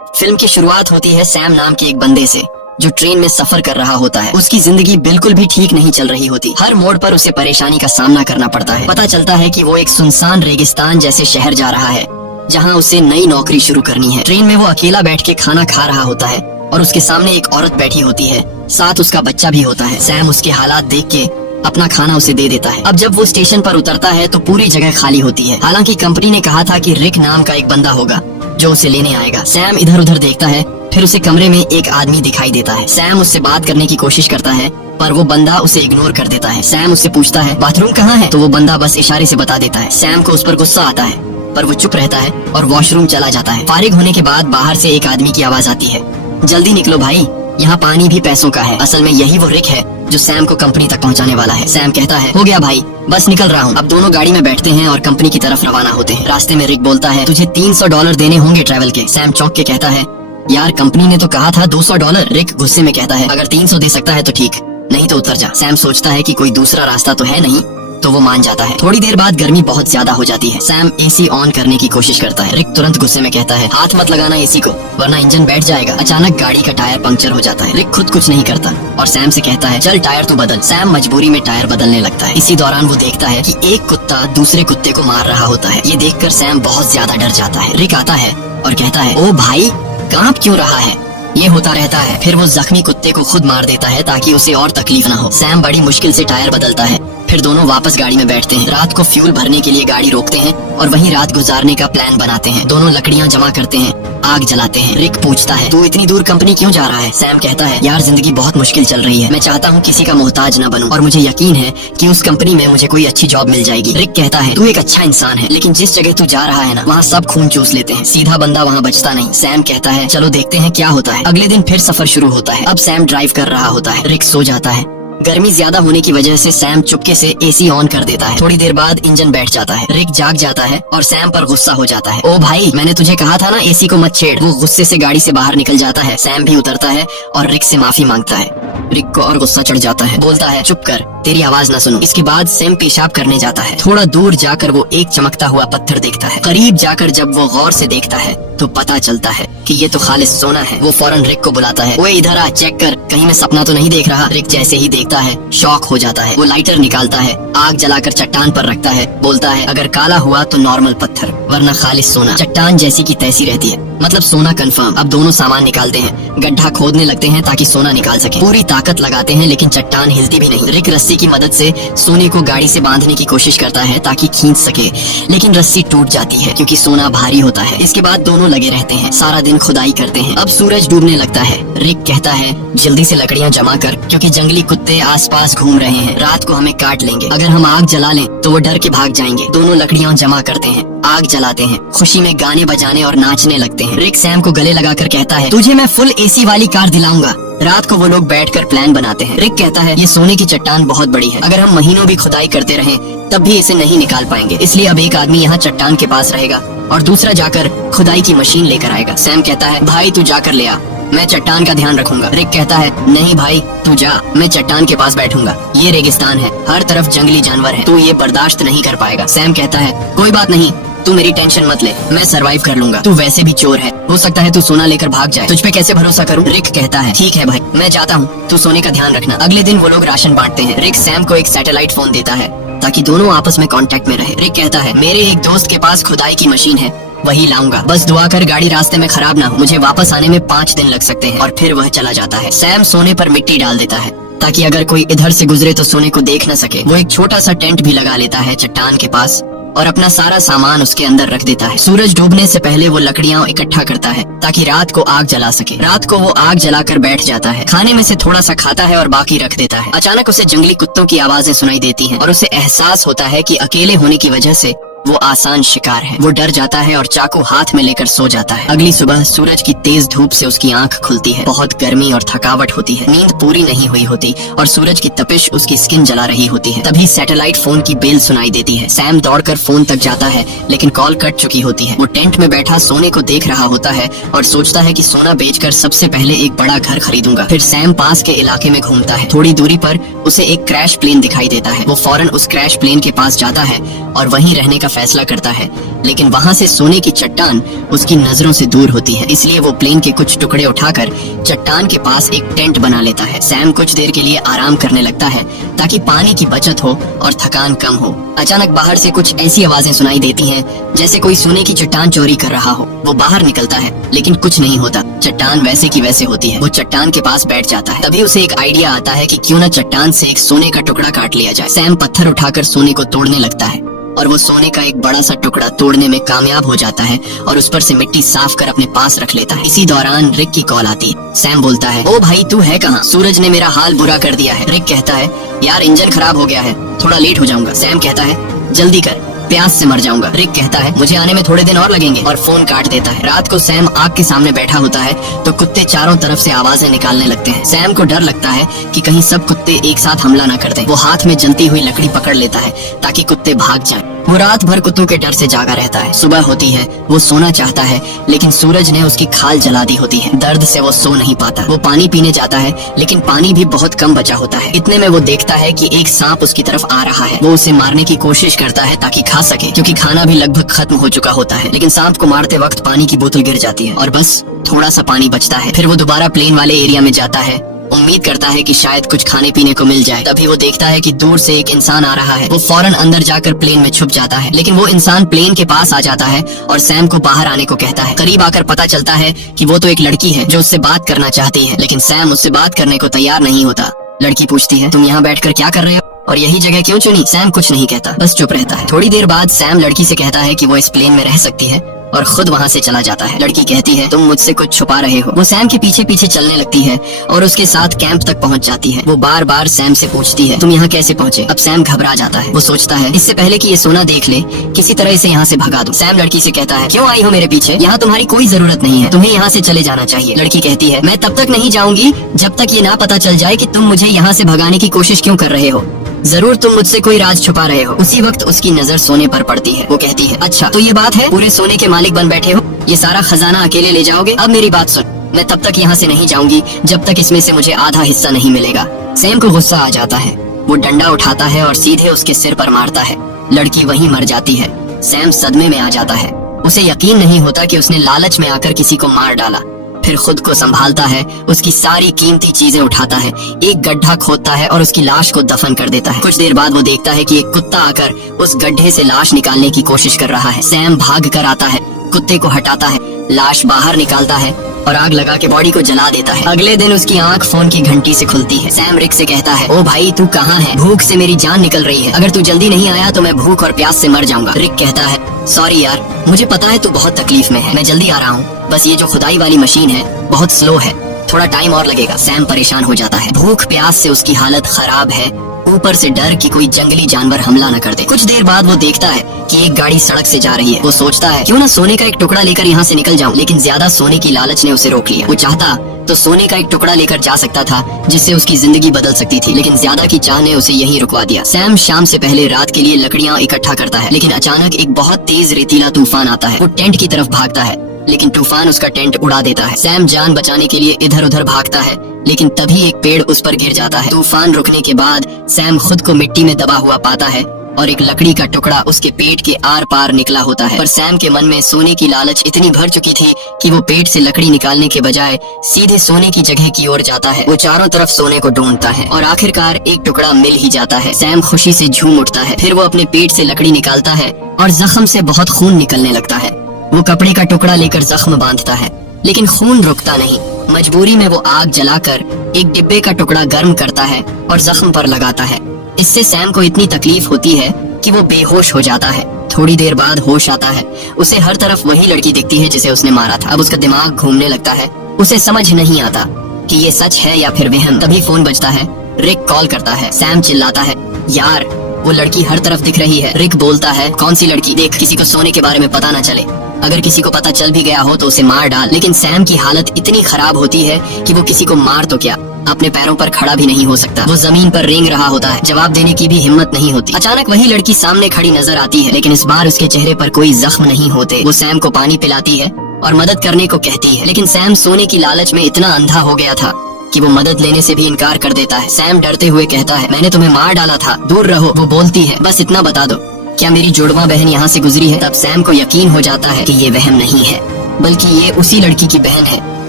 Film की शुरुआत होती है सैम नाम के एक बंदे से जो ट्रेन में सफर कर रहा होता है। उसकी जिंदगी बिल्कुल भी ठीक नहीं चल रही होती। हर मोड़ पर उसे परेशानी का सामना करना पड़ता है। पता चलता है कि वो एक सुनसान रेगिस्तान जैसे शहर जा रहा है जहाँ उसे नई नौकरी शुरू करनी है। ट्रेन में वो अकेला बैठ के खाना खा रहा होता है और उसके सामने एक औरत बैठी होती है, साथ उसका बच्चा भी होता है। सैम उसके हालात देख के अपना खाना उसे दे देता है। अब जब वो स्टेशन पर उतरता है तो पूरी जगह खाली होती है। हालांकि कंपनी ने कहा था कि रिक नाम का एक बंदा होगा जो उसे लेने आएगा। सैम इधर उधर देखता है, फिर उसे कमरे में एक आदमी दिखाई देता है। सैम उससे बात करने की कोशिश करता है पर वो बंदा उसे इग्नोर कर देता है। सैम उससे पूछता है बाथरूम कहाँ है, तो वो बंदा बस इशारे से बता देता है। सैम को उस पर गुस्सा आता है पर वो चुप रहता है और वॉशरूम चला जाता है। फारिग होने के बाद बाहर से एक आदमी की आवाज आती है, जल्दी निकलो भाई, यहाँ पानी भी पैसों का है। असल में यही वो रिक है जो सैम को कंपनी तक पहुँचाने वाला है। सैम कहता है हो गया भाई, बस निकल रहा हूँ। अब दोनों गाड़ी में बैठते हैं और कंपनी की तरफ रवाना होते हैं। रास्ते में रिक बोलता है तुझे $300 देने होंगे ट्रैवल के। सैम चौंक के कहता है यार कंपनी ने तो कहा था $200। रिक गुस्से में कहता है अगर 300 दे सकता है तो ठीक, नहीं तो उतर जा। सैम सोचता है कि कोई दूसरा रास्ता तो है नहीं, तो वो मान जाता है। थोड़ी देर बाद गर्मी बहुत ज्यादा हो जाती है। सैम एसी ऑन करने की कोशिश करता है। रिक तुरंत गुस्से में कहता है हाथ मत लगाना एसी को वरना इंजन बैठ जाएगा। अचानक गाड़ी का टायर पंक्चर हो जाता है। रिक खुद कुछ नहीं करता और सैम से कहता है चल टायर तो बदल। सैम मजबूरी में टायर बदलने लगता है। इसी दौरान वो देखता है कि एक कुत्ता दूसरे कुत्ते को मार रहा होता है। ये देखकर सैम बहुत ज्यादा डर जाता है। रिक आता है और कहता है ओ भाई कांप क्यों रहा है, ये होता रहता है। फिर वो जख्मी कुत्ते को खुद मार देता है ताकि उसे और तकलीफ ना हो। सैम बड़ी मुश्किल से टायर बदलता है। फिर दोनों वापस गाड़ी में बैठते हैं। रात को फ्यूल भरने के लिए गाड़ी रोकते हैं और वहीं रात गुजारने का प्लान बनाते हैं। दोनों लकड़ियां जमा करते हैं, आग जलाते हैं। रिक पूछता है तू इतनी दूर कंपनी क्यों जा रहा है। सैम कहता है यार जिंदगी बहुत मुश्किल चल रही है, मैं चाहता हूँ किसी का मोहताज न बनूं और मुझे यकीन है कि उस कंपनी में मुझे कोई अच्छी जॉब मिल जाएगी। रिक कहता है तू एक अच्छा इंसान है लेकिन जिस जगह तू जा रहा है ना वहाँ सब खून चूस लेते हैं, सीधा बंदा वहाँ बचता नहीं। सैम कहता है चलो देखते हैं क्या होता है। अगले दिन फिर सफर शुरू होता है। अब सैम ड्राइव कर रहा होता है। रिक सो जाता है। गर्मी ज्यादा होने की वजह से सैम चुपके से एसी ऑन कर देता है। थोड़ी देर बाद इंजन बैठ जाता है। रिक जाग जाता है और सैम पर गुस्सा हो जाता है। ओ भाई मैंने तुझे कहा था ना एसी को मत छेड़। वो गुस्से से गाड़ी से बाहर निकल जाता है। सैम भी उतरता है और रिक से माफी मांगता है। रिक को और गुस्सा चढ़ जाता है, बोलता है चुप कर, तेरी आवाज ना सुनूं। इसके बाद सैम पेशाब करने जाता है। थोड़ा दूर जाकर वो एक चमकता हुआ पत्थर देखता है। करीब जाकर जब वो गौर से देखता है तो पता चलता है कि ये तो खालिस सोना है। वो फौरन रिक को बुलाता है, ओए इधर आ, चेक कर, कहीं मैं सपना तो नहीं देख रहा। रिक जैसे ही देखता है शॉक हो जाता है। वो लाइटर निकालता है, आग जलाकर चट्टान पर रखता है। बोलता है अगर काला हुआ तो नॉर्मल पत्थर वरना खालिस सोना। चट्टान जैसी की तैसी रहती है, मतलब सोना कंफर्म। अब दोनों सामान निकालते हैं, गड्ढा खोदने लगते हैं ताकि सोना निकाल सके। पूरी ताकत लगाते हैं लेकिन चट्टान हिलती भी नहीं। रिक रस्सी की मदद से सोने को गाड़ी से बांधने की कोशिश करता है ताकि खींच सके, लेकिन रस्सी टूट जाती है क्योंकि सोना भारी होता है। इसके बाद दोनों लगे रहते हैं, सारा दिन खुदाई करते हैं। अब सूरज डूबने लगता है। रिक कहता है जल्दी से लकड़ियां जमा कर क्योंकि जंगली कुत्ते आसपास घूम रहे हैं, रात को हमें काट लेंगे। अगर हम आग जला लें तो वो डर के भाग जाएंगे। दोनों लकड़ियां जमा करते हैं, आग जलाते हैं, खुशी में गाने बजाने और नाचने लगते हैं। रिक सैम को गले लगाकर कहता है तुझे मैं फुल एसी वाली कार दिलाऊंगा। रात को वो लोग बैठकर प्लान बनाते हैं। रिक कहता है ये सोने की चट्टान बहुत बड़ी है, अगर हम महीनों भी खुदाई करते रहें तब भी इसे नहीं निकाल पाएंगे, इसलिए अब एक आदमी यहाँ चट्टान के पास रहेगा और दूसरा जाकर खुदाई की मशीन लेकर आएगा। सैम कहता है भाई तू जाकर ले आ, मैं चट्टान का ध्यान रखूंगा। रिक कहता है नहीं भाई तू जा, मैं चट्टान के पास बैठूंगा। ये रेगिस्तान है, हर तरफ जंगली जानवर है, तू ये बर्दाश्त नहीं कर पाएगा। सैम कहता है कोई बात नहीं, तू मेरी टेंशन मत ले, मैं सरवाइव कर लूंगा। तू वैसे भी चोर है, हो सकता है तू सोना लेकर भाग जाए, तुझ पे कैसे भरोसा करूं। रिक कहता है ठीक है भाई मैं जाता हूँ, तू सोने का ध्यान रखना। अगले दिन वो लोग राशन बांटते हैं। रिक सैम को एक सैटेलाइट फोन देता है ताकि दोनों आपस में कांटेक्ट में रहे। रिक कहता है मेरे एक दोस्त के पास खुदाई की मशीन है, वही लाऊंगा, बस दुआ कर गाड़ी रास्ते में खराब ना हो, मुझे वापस आने में 5 दिन लग सकते हैं। और फिर वह चला जाता है। सैम सोने पर मिट्टी डाल देता है ताकि अगर कोई इधर से गुजरे तो सोने को देख न सके। वो एक छोटा सा टेंट भी लगा लेता है चट्टान के पास और अपना सारा सामान उसके अंदर रख देता है। सूरज डूबने से पहले वो लकड़ियां इकट्ठा करता है ताकि रात को आग जला सके। रात को वो आग जलाकर बैठ जाता है, खाने में से थोड़ा सा खाता है और बाकी रख देता है। अचानक उसे जंगली कुत्तों की आवाजें सुनाई देती हैं और उसे एहसास होता है कि अकेले होने की वजह से वो आसान शिकार है। वो डर जाता है और चाकू हाथ में लेकर सो जाता है। अगली सुबह सूरज की तेज धूप से उसकी आंख खुलती है। बहुत गर्मी और थकावट होती है, नींद पूरी नहीं हुई होती और सूरज की तपिश उसकी स्किन जला रही होती है। तभी सैटेलाइट फोन की बेल सुनाई देती है। सैम दौड़कर फोन तक जाता है लेकिन कॉल कट चुकी होती है। वो टेंट में बैठा सोने को देख रहा होता है और सोचता है कि सोना बेचकर सबसे पहले एक बड़ा घर खरीदूंगा। फिर सैम पास के इलाके में घूमता है। थोड़ी दूरी पर उसे एक क्रैश प्लेन दिखाई देता है। वो फौरन उस क्रैश प्लेन के पास जाता है और वहीं रहने का फैसला करता है, लेकिन वहाँ से सोने की चट्टान उसकी नजरों से दूर होती है। इसलिए वो प्लेन के कुछ टुकड़े उठाकर चट्टान के पास एक टेंट बना लेता है। सैम कुछ देर के लिए आराम करने लगता है ताकि पानी की बचत हो और थकान कम हो। अचानक बाहर से कुछ ऐसी आवाजें सुनाई देती हैं जैसे कोई सोने की चट्टान चोरी कर रहा हो। वो बाहर निकलता है लेकिन कुछ नहीं होता, चट्टान वैसे की वैसे होती है। वो चट्टान के पास बैठ जाता है। तभी उसे एक आइडिया आता है कि क्यों न चट्टान से एक सोने का टुकड़ा काट लिया जाए। सैम पत्थर उठाकर सोने को तोड़ने लगता है और वो सोने का एक बड़ा सा टुकड़ा तोड़ने में कामयाब हो जाता है और उस पर से मिट्टी साफ कर अपने पास रख लेता है। इसी दौरान रिक की कॉल आती है। सैम बोलता है, ओ भाई तू है कहाँ? सूरज ने मेरा हाल बुरा कर दिया है। रिक कहता है, यार इंजन खराब हो गया है, थोड़ा लेट हो जाऊंगा। सैम कहता है, जल्दी कर, प्यास से मर जाऊंगा। रिक कहता है, मुझे आने में थोड़े दिन और लगेंगे, और फोन काट देता है। रात को सैम आग के सामने बैठा होता है तो कुत्ते चारों तरफ से आवाजें निकालने लगते हैं। सैम को डर लगता है कि कहीं सब कुत्ते एक साथ हमला न कर दें। वो हाथ में जलती हुई लकड़ी पकड़ लेता है ताकि कुत्ते भाग जाएं। वो रात भर कुत्तों के डर से जागा रहता है। सुबह होती है, वो सोना चाहता है लेकिन सूरज ने उसकी खाल जला दी होती है। दर्द से वो सो नहीं पाता। वो पानी पीने जाता है लेकिन पानी भी बहुत कम बचा होता है। इतने में वो देखता है कि एक सांप उसकी तरफ आ रहा है। वो उसे मारने की कोशिश करता है ताकि खा सके, क्योंकि खाना भी लगभग खत्म हो चुका होता है। लेकिन सांप को मारते वक्त पानी की बोतल गिर जाती है और बस थोड़ा सा पानी बचता है। फिर वो दोबारा प्लेन वाले एरिया में जाता है, उम्मीद करता है कि शायद कुछ खाने पीने को मिल जाए। तभी वो देखता है कि दूर से एक इंसान आ रहा है। वो फौरन अंदर जाकर प्लेन में छुप जाता है, लेकिन वो इंसान प्लेन के पास आ जाता है और सैम को बाहर आने को कहता है। करीब आकर पता चलता है कि वो तो एक लड़की है जो उससे बात करना चाहती है, लेकिन सैम उससे बात करने को तैयार नहीं होता। लड़की पूछती है, तुम यहाँ बैठकर क्या कर रहे हो और यही जगह क्यों चुनी? सैम कुछ नहीं कहता, बस चुप रहता है। थोड़ी देर बाद सैम लड़की से कहता है कि वो इस प्लेन में रह सकती है और खुद वहाँ से चला जाता है। लड़की कहती है, तुम मुझसे कुछ छुपा रहे हो। वो सैम के पीछे पीछे चलने लगती है और उसके साथ कैंप तक पहुँच जाती है। वो बार बार सैम से पूछती है, तुम यहाँ कैसे पहुँचे? अब सैम घबरा जाता है। वो सोचता है, इससे पहले कि ये सोना देख ले, किसी तरह इसे यहाँ से भगा दूं। सैम लड़की से कहता है, क्यों आई हो मेरे पीछे? यहाँ तुम्हारी कोई जरूरत नहीं है, तुम्हें यहाँ से चले जाना चाहिए। लड़की कहती है, मैं तब तक नहीं जाऊंगी जब तक ये ना पता चल जाए कि तुम मुझे यहाँ से भगाने की कोशिश क्यों कर रहे हो। जरूर तुम मुझसे कोई राज छुपा रहे हो। उसी वक्त उसकी नजर सोने पर पड़ती है। वो कहती है, अच्छा तो ये बात है, पूरे सोने के मालिक बन बैठे हो, ये सारा खजाना अकेले ले जाओगे? अब मेरी बात सुन, मैं तब तक यहाँ से नहीं जाऊंगी जब तक इसमें से मुझे आधा हिस्सा नहीं मिलेगा। सैम को गुस्सा आ जाता है। वो डंडा उठाता है और सीधे उसके सिर पर मारता है। लड़की वहीं मर जाती है। सैम सदमे में आ जाता है। उसे यकीन नहीं होता कि उसने लालच में आकर किसी को मार डाला। फिर खुद को संभालता है, उसकी सारी कीमती चीजें उठाता है, एक गड्ढा खोदता है और उसकी लाश को दफन कर देता है। कुछ देर बाद वो देखता है कि एक कुत्ता आकर उस गड्ढे से लाश निकालने की कोशिश कर रहा है। सैम भाग कर आता है, कुत्ते को हटाता है, लाश बाहर निकालता है और आग लगा के बॉडी को जला देता है। अगले दिन उसकी आंख फोन की घंटी से खुलती है। सैम रिक से कहता है, ओ भाई तू कहाँ है? भूख से मेरी जान निकल रही है, अगर तू जल्दी नहीं आया तो मैं भूख और प्यास से मर जाऊंगा। रिक कहता है, सॉरी यार, मुझे पता है तू बहुत तकलीफ में है, मैं जल्दी आ रहा हूँ, बस ये जो खुदाई वाली मशीन है बहुत स्लो है, थोड़ा टाइम और लगेगा। सैम परेशान हो जाता है। भूख प्यास से उसकी हालत खराब है, ऊपर से डर कि कोई जंगली जानवर हमला न कर दे। कुछ देर बाद वो देखता है कि एक गाड़ी सड़क से जा रही है। वो सोचता है, क्यों ना सोने का एक टुकड़ा लेकर यहाँ से निकल जाऊं, लेकिन ज्यादा सोने की लालच ने उसे रोक लिया। वो चाहता तो सोने का एक टुकड़ा लेकर जा सकता था जिससे उसकी जिंदगी बदल सकती थी, लेकिन ज्यादा की चाह ने उसे यहीं रुकवा दिया। सैम शाम से पहले रात के लिए लकड़ियाँ इकट्ठा करता है, लेकिन अचानक एक बहुत तेज रेतीला तूफान आता है। वो टेंट की तरफ भागता है, लेकिन तूफान उसका टेंट उड़ा देता है। सैम जान बचाने के लिए इधर उधर भागता है, लेकिन तभी एक पेड़ उस पर गिर जाता है। तूफान रुकने के बाद सैम खुद को मिट्टी में दबा हुआ पाता है और एक लकड़ी का टुकड़ा उसके पेट के आर पार निकला होता है। पर सैम के मन में सोने की लालच इतनी भर चुकी थी कि वो पेट से लकड़ी निकालने के बजाय सीधे सोने की जगह की ओर जाता है। वो चारों तरफ सोने को ढूंढता है और आखिरकार एक टुकड़ा मिल ही जाता है। सैम खुशी से झूम उठता है। फिर वो अपने पेट से लकड़ी निकालता है और जख्म से बहुत खून निकलने लगता है। वो कपड़े का टुकड़ा लेकर जख्म बांधता है, लेकिन खून रुकता नहीं। मजबूरी में वो आग जलाकर एक डिब्बे का टुकड़ा गर्म करता है और जख्म पर लगाता है। इससे सैम को इतनी तकलीफ होती है कि वो बेहोश हो जाता है। थोड़ी देर बाद होश आता है। उसे हर तरफ वही लड़की दिखती है जिसे उसने मारा था। अब उसका दिमाग घूमने लगता है। उसे समझ नहीं आता कि ये सच है या फिर वहम। तभी फोन बजता है। रिक कॉल करता है। सैम चिल्लाता है, यार वो लड़की हर तरफ दिख रही है। रिक बोलता है, कौन सी लड़की? देख किसी को सोने के बारे में पता न चले, अगर किसी को पता चल भी गया हो तो उसे मार डाल। लेकिन सैम की हालत इतनी खराब होती है कि वो किसी को मार तो क्या, अपने पैरों पर खड़ा भी नहीं हो सकता। वो जमीन पर रेंग रहा होता है, जवाब देने की भी हिम्मत नहीं होती। अचानक वही लड़की सामने खड़ी नजर आती है, लेकिन इस बार उसके चेहरे पर कोई जख्म नहीं होते। वो सैम को पानी पिलाती है और मदद करने को कहती है, लेकिन सैम सोने की लालच में इतना अंधा हो गया था कि वो मदद लेने से भी इनकार कर देता है। सैम डरते हुए कहता है, मैंने तुम्हें मार डाला था, दूर रहो। वो बोलती है, बस इतना बता दो क्या मेरी जुड़वा बहन यहाँ से गुजरी है? तब सैम को यकीन हो जाता है कि ये वहम नहीं है, बल्कि ये उसी लड़की की बहन है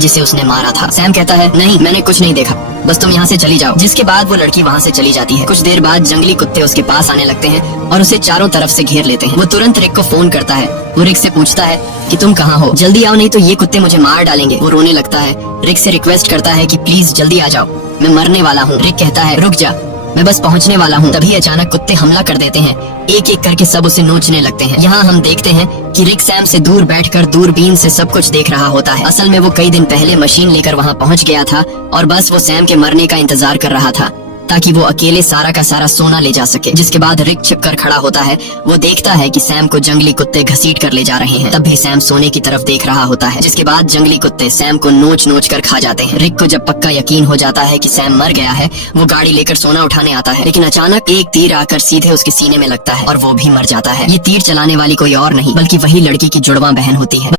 जिसे उसने मारा था। सैम कहता है, नहीं, मैंने कुछ नहीं देखा, बस तुम यहाँ से चली जाओ। जिसके बाद वो लड़की वहाँ से चली जाती है। कुछ देर बाद जंगली कुत्ते उसके पास आने लगते हैं और उसे चारों तरफ से घेर लेते हैं। वो तुरंत रिक को फोन करता है। वो रिक से पूछता है कि तुम कहाँ हो, जल्दी आओ नहीं तो ये कुत्ते मुझे मार डालेंगे। वो रोने लगता है। रिक से रिक्वेस्ट करता है कि प्लीज जल्दी आ जाओ, मैं मरने वाला हूँ। रिक कहता है, रुक जा, मैं बस पहुंचने वाला हूँ। तभी अचानक कुत्ते हमला कर देते हैं। एक एक करके सब उसे नोचने लगते हैं। यहाँ हम देखते हैं कि रिक सैम से दूर बैठकर दूरबीन से सब कुछ देख रहा होता है। असल में वो कई दिन पहले मशीन लेकर वहाँ पहुँच गया था और बस वो सैम के मरने का इंतजार कर रहा था ताकि वो अकेले सारा का सारा सोना ले जा सके। जिसके बाद रिक छिपकर खड़ा होता है। वो देखता है कि सैम को जंगली कुत्ते घसीट कर ले जा रहे हैं। तब भी सैम सोने की तरफ देख रहा होता है। जिसके बाद जंगली कुत्ते सैम को नोच नोच कर खा जाते हैं। रिक को जब पक्का यकीन हो जाता है कि सैम मर गया है, वो गाड़ी लेकर सोना उठाने आता है, लेकिन अचानक एक तीर आकर सीधे उसके सीने में लगता है और वो भी मर जाता है। ये तीर चलाने वाली कोई और नहीं बल्कि वही लड़की की जुड़वा बहन होती है।